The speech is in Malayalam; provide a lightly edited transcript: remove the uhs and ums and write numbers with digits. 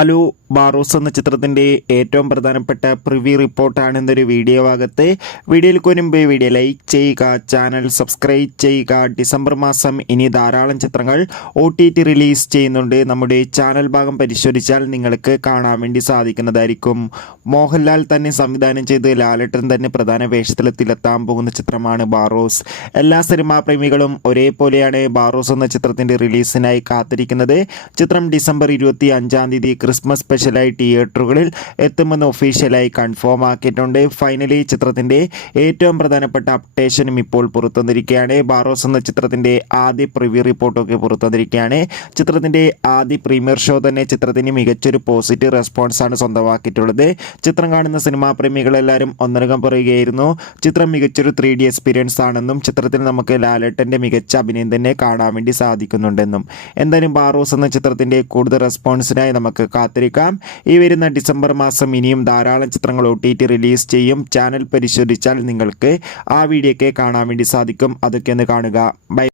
അലു ബാറോസ് എന്ന ചിത്രത്തിൻ്റെ ഏറ്റവും പ്രധാനപ്പെട്ട പ്രിവ്യൂ റിപ്പോർട്ടാണ് ഇന്നൊരു വീഡിയോ ഭാഗത്ത്. വീഡിയോയിൽ മുൻപ് വീഡിയോ ലൈക്ക് ചെയ്യുക, ചാനൽ സബ്സ്ക്രൈബ് ചെയ്യുക. ഡിസംബർ മാസം ഇനി ധാരാളം ചിത്രങ്ങൾ OTT റിലീസ് ചെയ്യുന്നുണ്ട്. നമ്മുടെ ചാനൽ ഭാഗം പരിശോധിച്ചാൽ നിങ്ങൾക്ക് കാണാൻ വേണ്ടി സാധിക്കുന്നതായിരിക്കും. മോഹൻലാൽ തന്നെ സംവിധാനം ചെയ്ത് ലാലേട്ടൻ തന്നെ പ്രധാന വേഷത്തിലെത്താൻ പോകുന്ന ചിത്രമാണ് ബാറോസ്. എല്ലാ സിനിമാ പ്രേമികളും ഒരേപോലെയാണ് ബാറോസ് എന്ന ചിത്രത്തിൻ്റെ റിലീസിനായി കാത്തിരിക്കുന്നത്. ചിത്രം ഡിസംബർ 25 ക്രിസ്മസ് സ്പെഷ്യലായി തിയേറ്ററുകളിൽ എത്തുമെന്ന് ഒഫീഷ്യലായി കൺഫേം ആക്കിയിട്ടുണ്ട്. ഫൈനലി ചിത്രത്തിൻ്റെ ഏറ്റവും പ്രധാനപ്പെട്ട അപ്ഡേഷനും ഇപ്പോൾ പുറത്തുവന്നിരിക്കുകയാണ്. ബാറോസ് എന്ന ചിത്രത്തിൻ്റെ ആദ്യ പ്രിവ്യൂ റിപ്പോർട്ടൊക്കെ പുറത്തുവന്നിരിക്കുകയാണ്. ചിത്രത്തിൻ്റെ ആദ്യ പ്രീമിയർ ഷോ തന്നെ ചിത്രത്തിന് മികച്ചൊരു പോസിറ്റീവ് റെസ്പോൺസാണ് സ്വന്തമാക്കിയിട്ടുള്ളത്. ചിത്രം കാണുന്ന സിനിമാ പ്രേമികളെല്ലാവരും ഒന്നടങ്കം പറയുകയായിരുന്നു ചിത്രം മികച്ചൊരു 3D എക്സ്പീരിയൻസ് ആണെന്നും ചിത്രത്തിൽ നമുക്ക് ലാലേട്ടൻ്റെ മികച്ച അഭിനയം തന്നെ കാണാൻ വേണ്ടി സാധിക്കുന്നുണ്ടെന്നും. എന്തായാലും ബാറോസ് എന്ന ചിത്രത്തിൻ്റെ കൂടുതൽ റെസ്പോൺസിനായി നമുക്ക് കാത്തിരിക്കാം. ഈ വരുന്ന ഡിസംബർ മാസം ഇനിയും ധാരാളം ചിത്രങ്ങൾ OTT റിലീസ് ചെയ്യും. ചാനൽ പരിശോധിച്ചാൽ നിങ്ങൾക്ക് ആ വീഡിയോ ഒക്കെ കാണാൻ വേണ്ടി സാധിക്കും. അതൊക്കെ ഒന്ന് കാണുക. ബൈ.